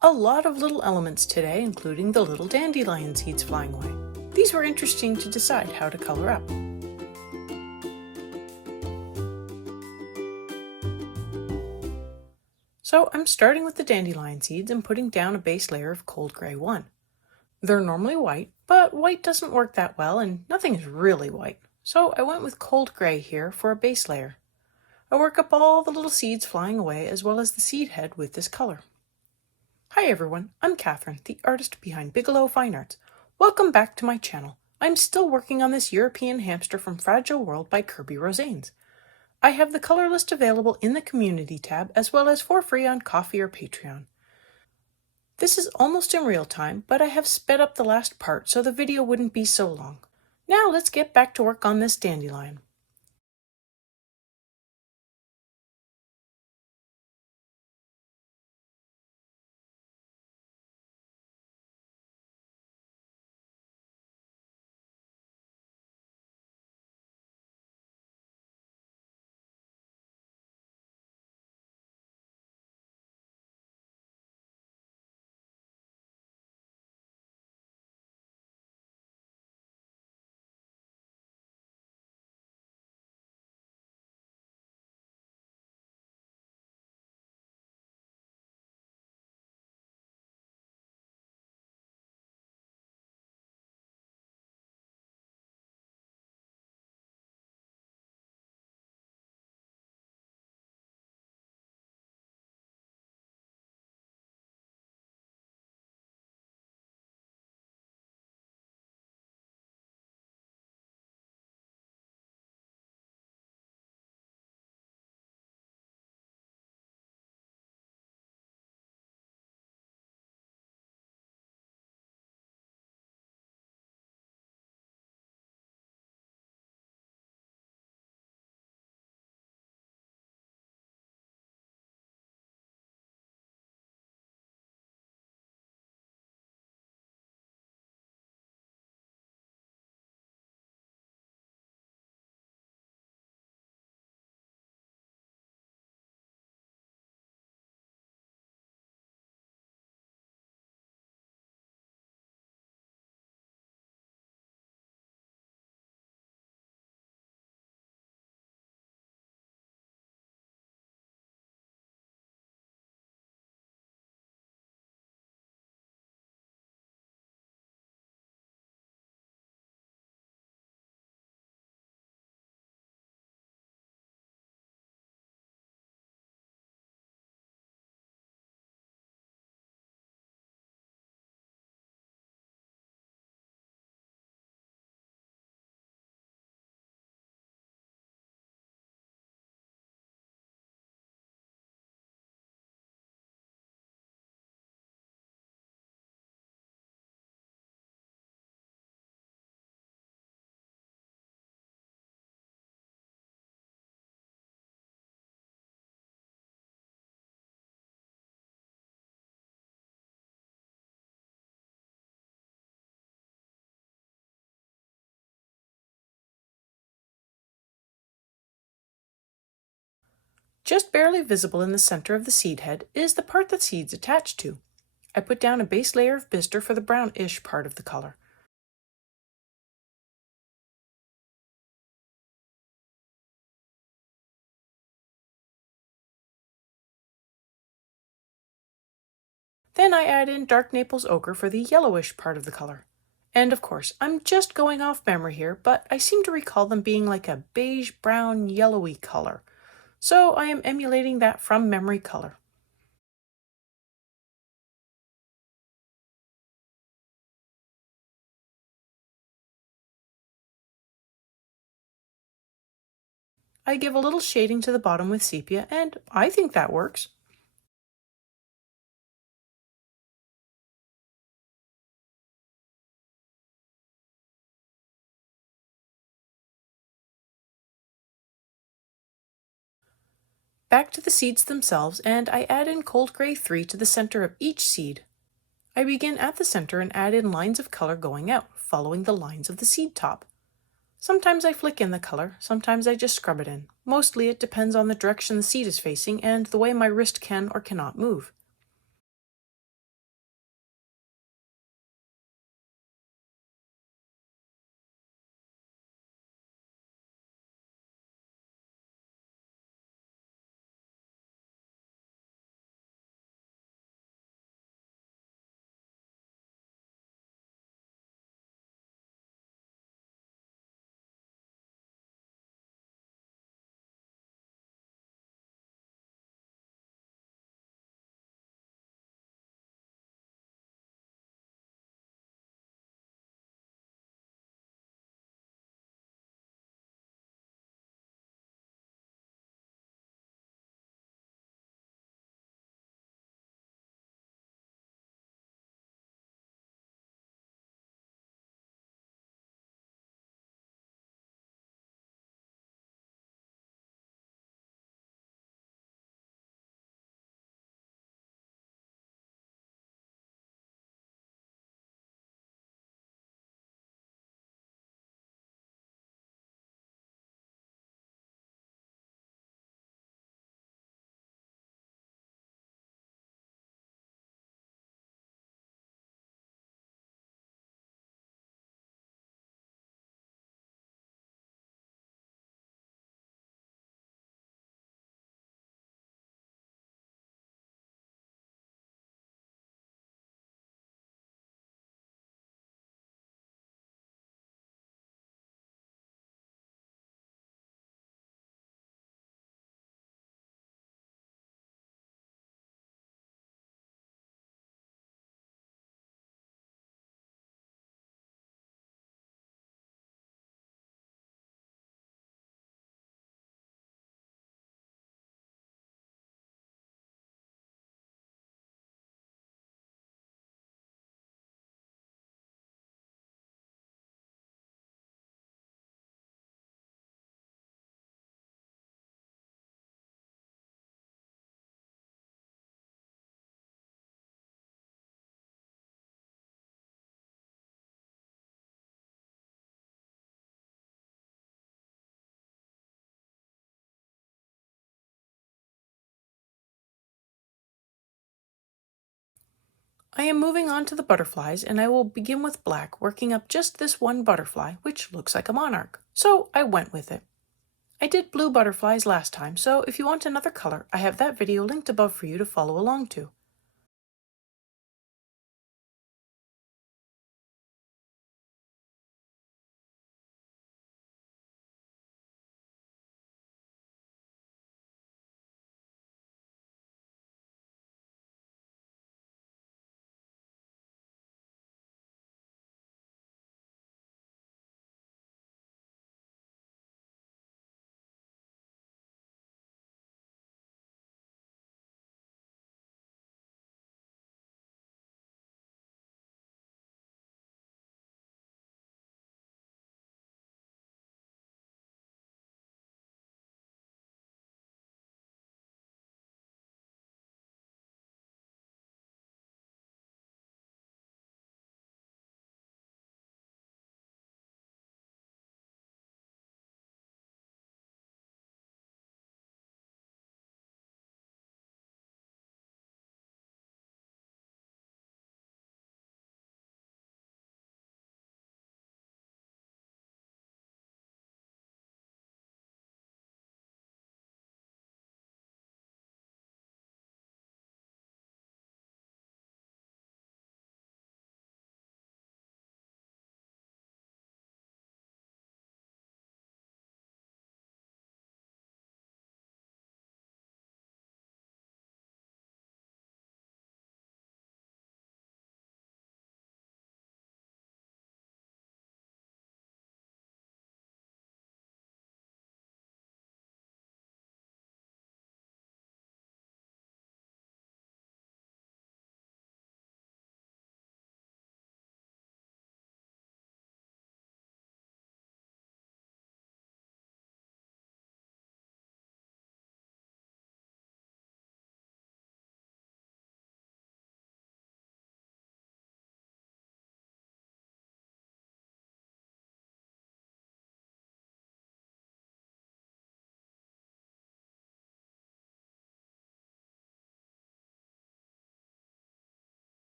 A lot of little elements today, including the little dandelion seeds flying away. These were interesting to decide how to color up. So I'm starting with the dandelion seeds and putting down a base layer of cold gray 1. They're normally white, but white doesn't work that well and nothing is really white. So I went with cold gray here for a base layer. I work up all the little seeds flying away as well as the seed head with this color. Hi everyone, I'm Catherine, the artist behind Bigelow Fine Arts. Welcome back to my channel. I'm still working on this European hamster from Fragile World by Kirby Rosanes. I have the color list available in the community tab as well as for free on Ko-fi or Patreon. This is almost in real time, but I have sped up the last part so the video wouldn't be so long. Now let's get back to work on this dandelion. Just barely visible in the center of the seed head is the part that seeds attach to. I put down a base layer of bistre for the brownish part of the color. Then I add in dark Naples ochre for the yellowish part of the color. And of course, I'm just going off memory here, but I seem to recall them being like a beige, brown, yellowy color. So I am emulating that from memory color. I give a little shading to the bottom with sepia, and I think that works. Back to the seeds themselves, and I add in cold gray 3 to the center of each seed. I begin at the center and add in lines of color going out, following the lines of the seed top. Sometimes I flick in the color, sometimes I just scrub it in. Mostly it depends on the direction the seed is facing and the way my wrist can or cannot move. I am moving on to the butterflies, and I will begin with black, working up just this one butterfly, which looks like a monarch. So I went with it. I did blue butterflies last time, so if you want another color, I have that video linked above for you to follow along to.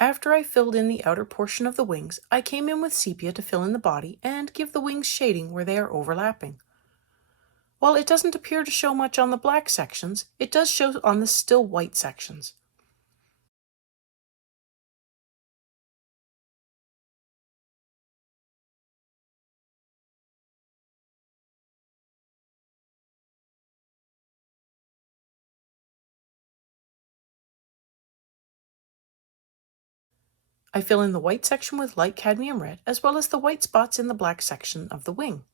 After I filled in the outer portion of the wings, I came in with sepia to fill in the body and give the wings shading where they are overlapping. While it doesn't appear to show much on the black sections, it does show on the still white sections. I fill in the white section with light cadmium red, as well as the white spots in the black section of the wing.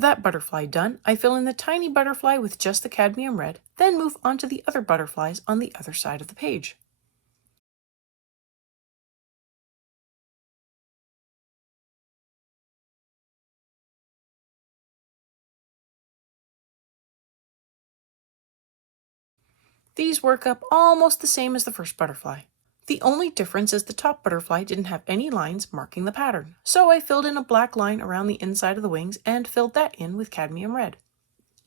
That butterfly done, I fill in the tiny butterfly with just the cadmium red, then move on to the other butterflies on the other side of the page. These work up almost the same as the first butterfly. The only difference is the top butterfly didn't have any lines marking the pattern, so I filled in a black line around the inside of the wings and filled that in with cadmium red.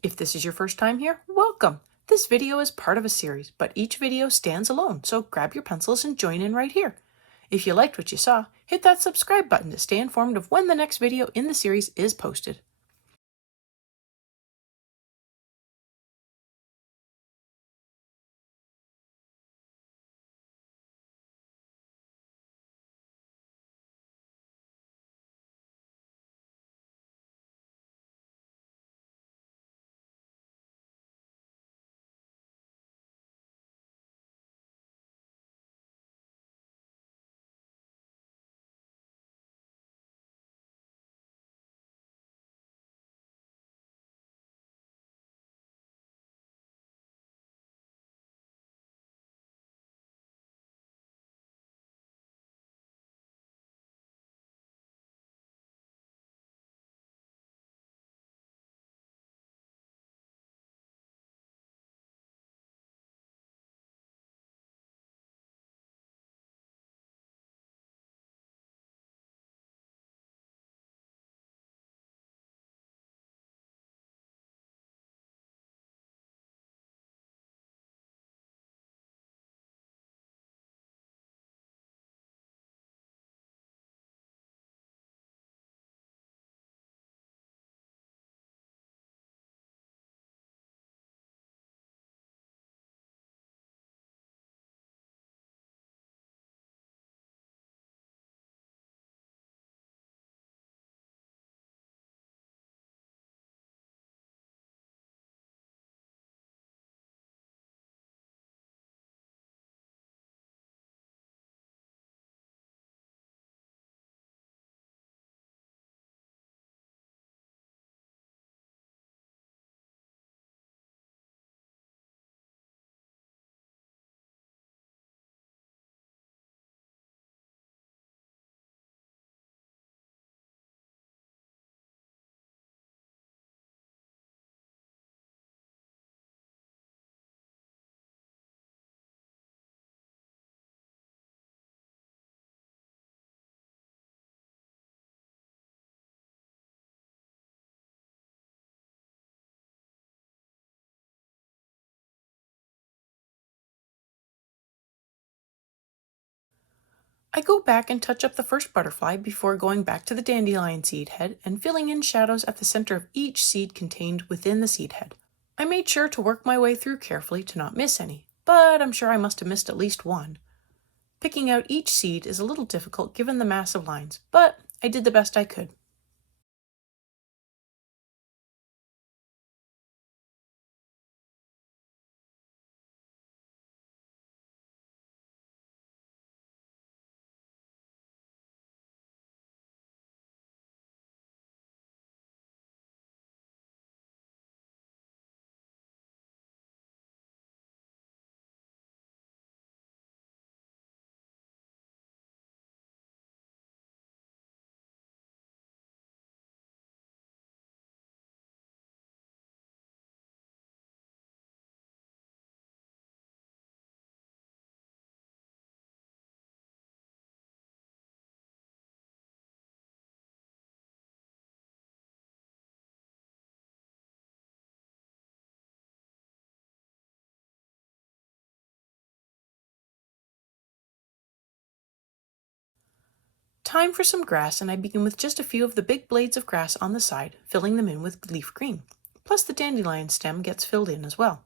If this is your first time here, welcome! This video is part of a series, but each video stands alone, so grab your pencils and join in right here. If you liked what you saw, hit that subscribe button to stay informed of when the next video in the series is posted. I go back and touch up the first butterfly before going back to the dandelion seed head and filling in shadows at the center of each seed contained within the seed head. I made sure to work my way through carefully to not miss any, but I'm sure I must have missed at least one. Picking out each seed is a little difficult given the massive lines, but I did the best I could. Time for some grass, and I begin with just a few of the big blades of grass on the side, filling them in with leaf green. Plus the dandelion stem gets filled in as well.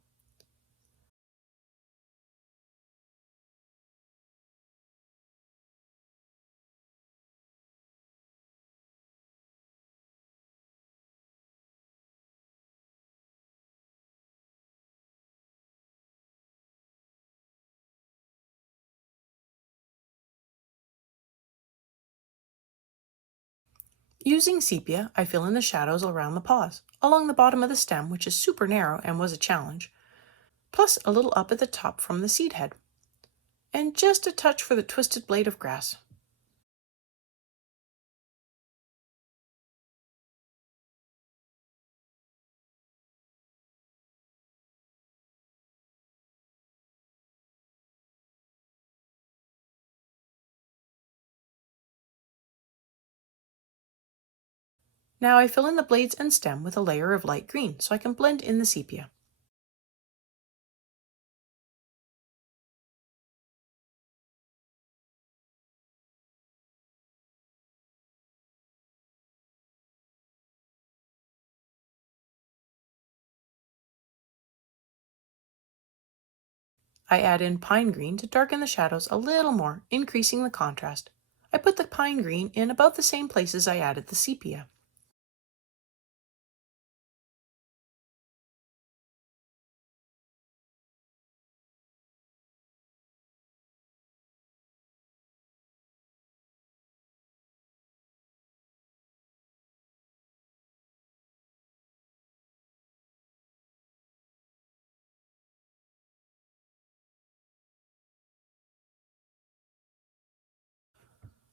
Using sepia, I fill in the shadows around the paws, along the bottom of the stem, which is super narrow and was a challenge, plus a little up at the top from the seed head, and just a touch for the twisted blade of grass. Now I fill in the blades and stem with a layer of light green so I can blend in the sepia. I add in pine green to darken the shadows a little more, increasing the contrast. I put the pine green in about the same places I added the sepia.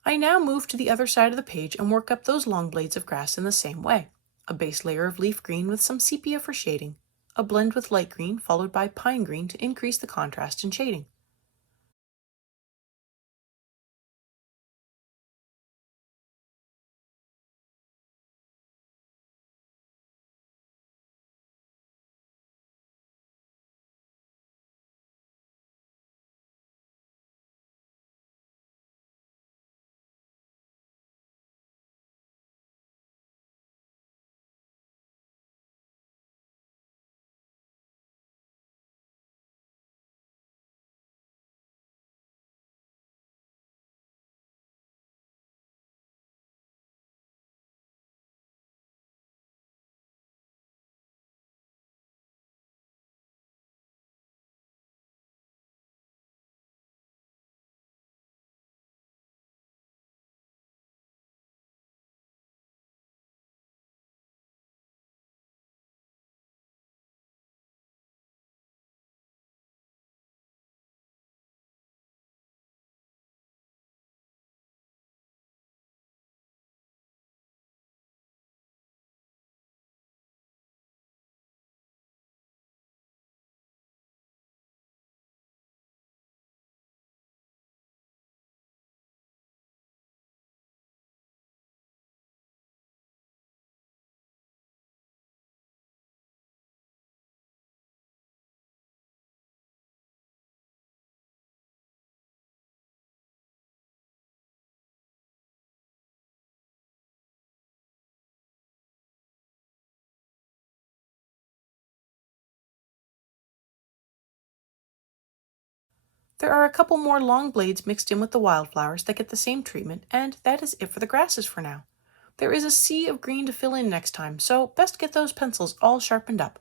I now move to the other side of the page and work up those long blades of grass in the same way. A base layer of leaf green with some sepia for shading. A blend with light green followed by pine green to increase the contrast and shading. There are a couple more long blades mixed in with the wildflowers that get the same treatment, and that is it for the grasses for now. There is a sea of green to fill in next time, so best get those pencils all sharpened up.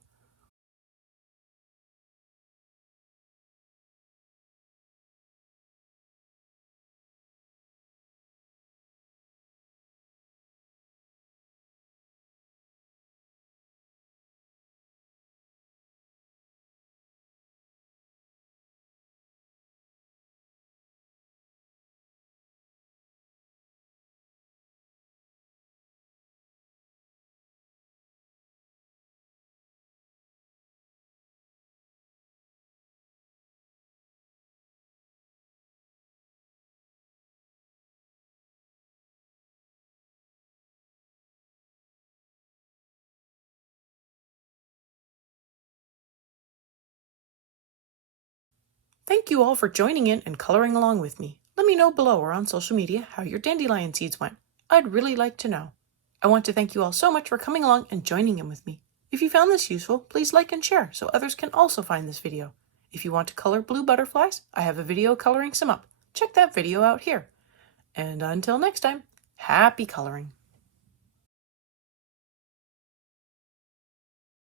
Thank you all for joining in and coloring along with me. Let me know below or on social media how your dandelion seeds went. I'd really like to know. I want to thank you all so much for coming along and joining in with me. If you found this useful, please like and share so others can also find this video. If you want to color blue butterflies, I have a video coloring some up. Check that video out here. And until next time, happy coloring!